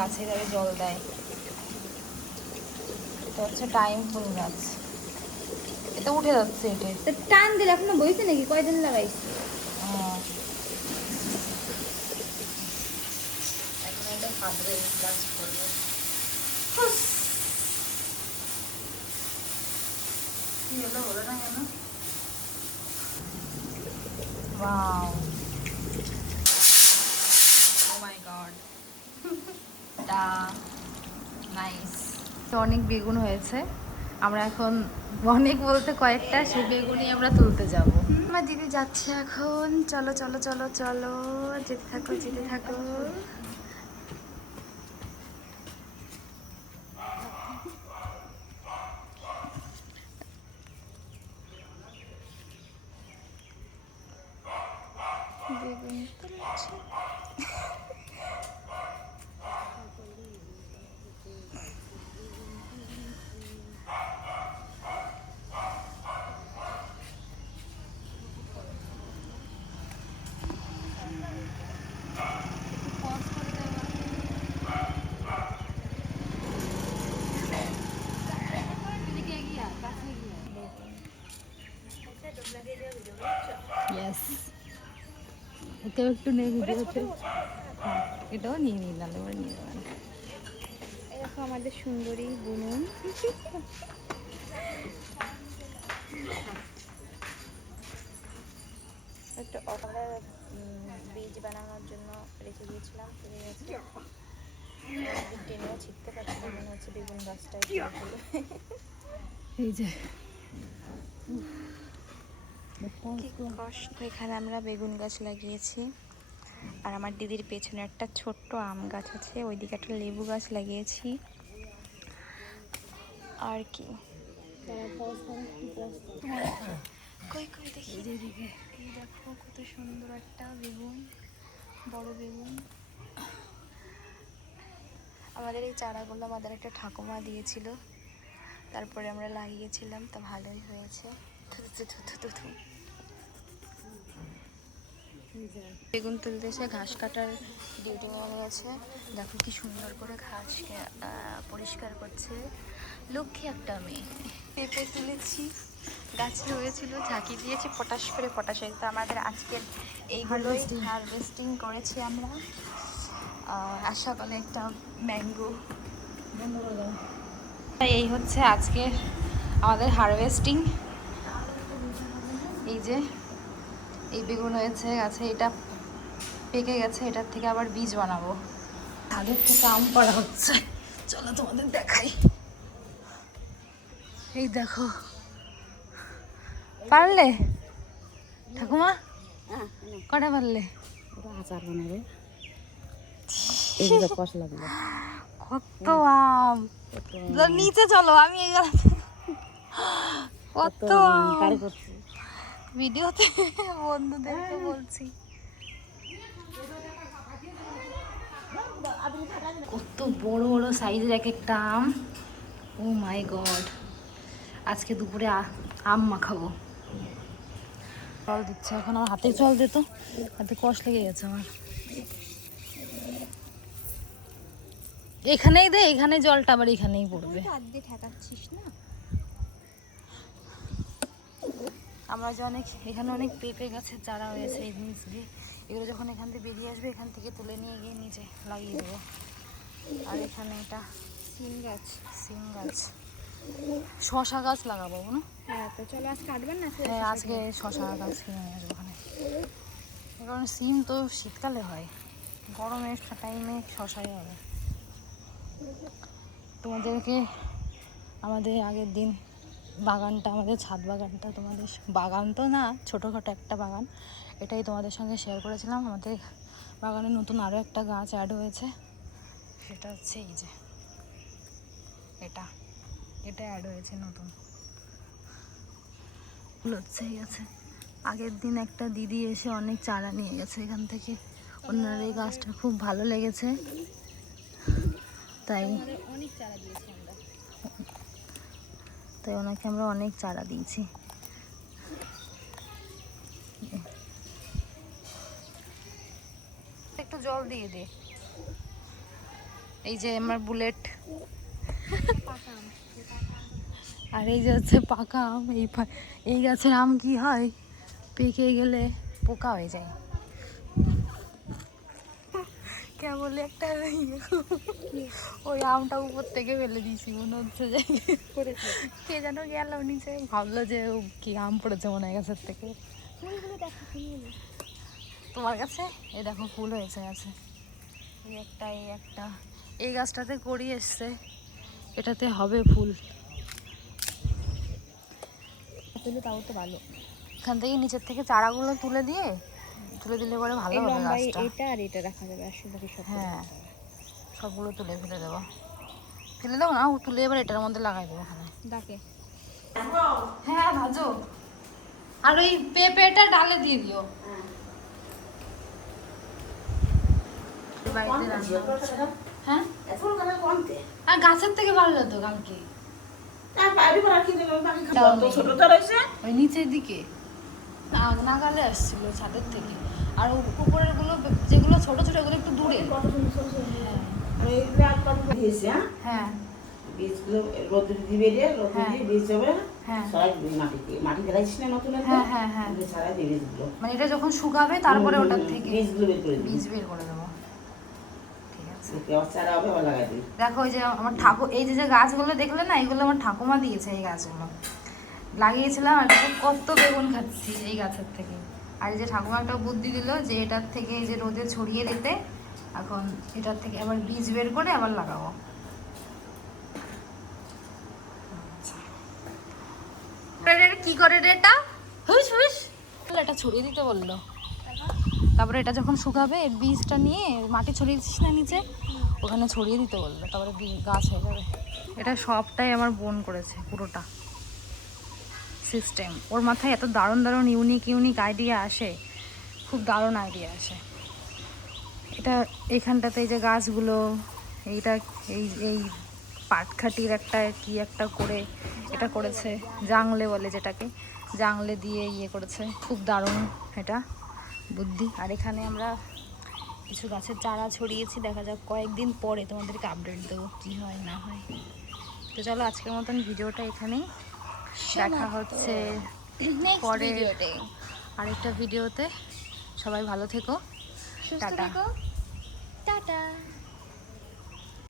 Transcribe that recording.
গাছে ধরে জল দেয়। এটা হচ্ছে টাইম ফুল গাছ, এটা উঠে যাচ্ছে। এটা টান দিলে এখনো বইছে নাকি? কয়দিন লাগাইছি? এখন এটা ভাদ্রে ক্লাস করবো। কি হলো, হলো না কেন? ওয়াও, ও মাই গড, এটা নাইস। অনেক বেগুন হয়েছে, আমরা এখন অনেক বলতে কয়েকটা, সেই বেগুনই আমরা তুলতে যাব। আমার দিদি যাচ্ছে এখন। চলো চলো চলো চলো, যেতে থাকো যেতে থাকো। বেগুন তুলছে। ওকেও একটু নিয়ে ভিডিওতে, এটাও নিয়ে নিলাম, এবার নিয়ে নেবেন। এরকম আমাদের সুন্দরী বুনুন। একটা আমরা বীজ বানানোর জন্য রেখে দিয়েছিলাম, ফেলে গেছে। টেনেও ছিটতে পারছি না, মনে হচ্ছে বেগুন গাছটাই এই যে কি কষ্ট। এখানে আমরা বেগুন গাছ লাগিয়েছি, আর আমার দিদির পেছনে একটা ছোট্ট আম গাছ আছে, ওইদিকে একটা লেবু গাছ লাগিয়েছি। আর কি কই কই দেখি, এই দেখো কত সুন্দর একটা বেগুন, বড় বেগুন। আমাদের এই চারাগুলো আমাদের একটা ঠাকুমা দিয়েছিল, তারপরে আমরা লাগিয়েছিলাম, তা ভালোই হয়েছে। বেগুন তুলতে এসে ঘাস কাটার ডিউটি নিয়ে নিয়েছে। দেখো কি সুন্দর করে ঘাস পরিষ্কার করছে, লক্ষ্মী একটা মেয়ে। পেঁপে তুলেছি, গাছে হয়েছিল, ঝাঁকি দিয়েছি, পটাশ করে পটাশ হয়েছে। তো আমাদের আজকের এইগুলোই হারভেস্টিং করেছি আমরা। আশা করে একটা ম্যাঙ্গো। এই হচ্ছে আজকে আমাদের হারভেস্টিং। এই যে এই বেগুন হয়েছে গাছে, এটা পেকে গেছে, এটার থেকে আবার বীজ বানাবো। আগের থেকে আম পাড়া হচ্ছে, চলো তোমাদের দেখাই। এই দেখো, পারলে ঠাকুমা? কটা পারলে? আচার বানাবে, কষ লাগবে। কত আম, নিচে চলো, আমি কত আম ভিডিওতে বন্ধুদেরকে বলছি। কত বড় বড় সাইজের এক একটা আম, ও মাই গড। আজকে দুপুরে আম মাখাবো। জল দিচ্ছে এখন, আমার হাতে জল দিত, হাতে কষ লেগে গেছে আমার। এখানেই দে, এখানে জলটা আবার এখানেই পড়বে। ঠেকাচ্ছিস না? আমরা যে অনেক, এখানে অনেক পেঁপে গাছের চারা হয়েছে এই নিচ দিয়ে, এগুলো যখন এখান থেকে বেরিয়ে আসবে, এখান থেকে তুলে নিয়ে গিয়ে নিচে লাগিয়ে দেবো। আর এখানে এটা সিম গাছ, সিম গাছ, শশা গাছ লাগাবো না? হ্যাঁ, তো চলো আজকে কাটবেন না? হ্যাঁ, আজকে শশা গাছ কিনে নিয়ে আসবো ওখানে, কারণ সিম তো শীতকালে হয়, গরমের টাইমে শশাই হবে। তোমাদেরকে আমাদের আগের দিন বাগানটা, আমাদের ছাদ বাগানটা, তোমাদের বাগান তো না, ছোটোখাটো একটা বাগান, এটাই তোমাদের সঙ্গে শেয়ার করেছিলাম। আমাদের বাগানে নতুন আরও একটা গাছ অ্যাড হয়েছে, সেটা হচ্ছে এই যে এটা, এটা অ্যাড হয়েছে নতুন, ফুল হচ্ছেই আছে। আগের দিন একটা দিদি এসে অনেক চারা নিয়ে গেছে এখান থেকে, ওনার এই গাছটা খুব ভালো লেগেছে, তাই অনেক চারা দিয়েছি আমরা। তাই ওনাকে আমরা অনেক চারা দিয়েছি। একটু জল দিয়ে দে। এই যে আমার বুলেট, আর এই যে হচ্ছে পাকা আম। এই গাছের আম কি হয়, পেকে গেলে পোকা হয়ে যায়। কেবল একটা ওই আমটা উপর থেকে ফেলে দিয়েছি, মনে হচ্ছে যে কে যেন গেল নিচে, ভাবলো যে কি আম পড়েছে মনে হয় গাছের থেকে। তোমার কাছে এই দেখো ফুল হয়েছে গাছে, এই একটা এই একটা, এই গাছটাতে করি এসছে, এটাতে হবে ফুল। তাও তো ভালো। এখান থেকে নিচের থেকে চারাগুলো তুলে দিলে পরে ভালো হবে গাছটা। এটা আর এটা রাখা যাবে, আর বাকি সব। হ্যাঁ, সবগুলো তুলে ফেলে দেবো, ফেলে দেবো না, তুলে এবার এটার মধ্যে লাগাই দেবো ওখানে। ডাকে হ্যাঁ ভাজো, আর ওই পেঁপেটা ডালে দিয়ে দিও। বাড়িতে রান্না হচ্ছে। হ্যাঁ, আর গাছের থেকে বাড়লো তো কালকে, ওই নিচের দিকে নাগালে আসছিল ছাদের থেকে, আর উপরের গুলো যেগুলো ছোট ছোট ওগুলো একটু দূরে। হ্যাঁ মানে এটা যখন শুকাবে তারপরে ওটার থেকে বীজ বের করে দেবো। ঠিক আছে, দেখো ওই যে আমার ঠাকুর, এই যে গাছগুলো দেখলে না, এগুলো আমার ঠাকুমা দিয়েছে, এই গাছগুলো লাগিয়েছিলাম, আর কত বেগুন খাচ্ছি এই গাছের থেকে। আর এই যে ঠাকুমা একটা বুদ্ধি দিল যে এটার থেকে এই যে রোদে ছড়িয়ে দিতে, এখন এটার থেকে আবার বীজ বের করে আবার লাগাবো। কি করে রে এটা, হুস হুস, এটা ছড়িয়ে দিতে বললো। তারপরে এটা যখন শুকাবে এর বীজটা নিয়ে মাটি ছড়িয়ে দিচ্ছিস না নিচে, ওখানে ছড়িয়ে দিতে বললো, তারপরে গাছ হয়ে যাবে। এটা সবটাই আমার বোন করেছে, পুরোটা সিস্টেম। ওর মাথায় এত দারুণ দারুণ ইউনিক আইডিয়া আসে, খুব দারুণ আইডিয়া আসে। এটা এইখানটাতে এই যে গাছগুলো, এইটা এই এই পাটখাটির একটা কি একটা করে এটা করেছে, জাংলে বলে যেটাকে, জাংলে দিয়ে ইয়ে করেছে, খুব দারুণ এটা বুদ্ধি। আর এখানে আমরা কিছু গাছের চারা ছড়িয়েছি, দেখা যাক কয়েকদিন পরে তোমাদেরকে আপডেট দেবো কি হয় না হয়। তো চলো আজকের মতন ভিডিওটা এখানেই, দেখা হচ্ছে পরে আরেকটা ভিডিওতে। সবাই ভালো থেকো, সুস্থ টাটা। থেকো, টাটা।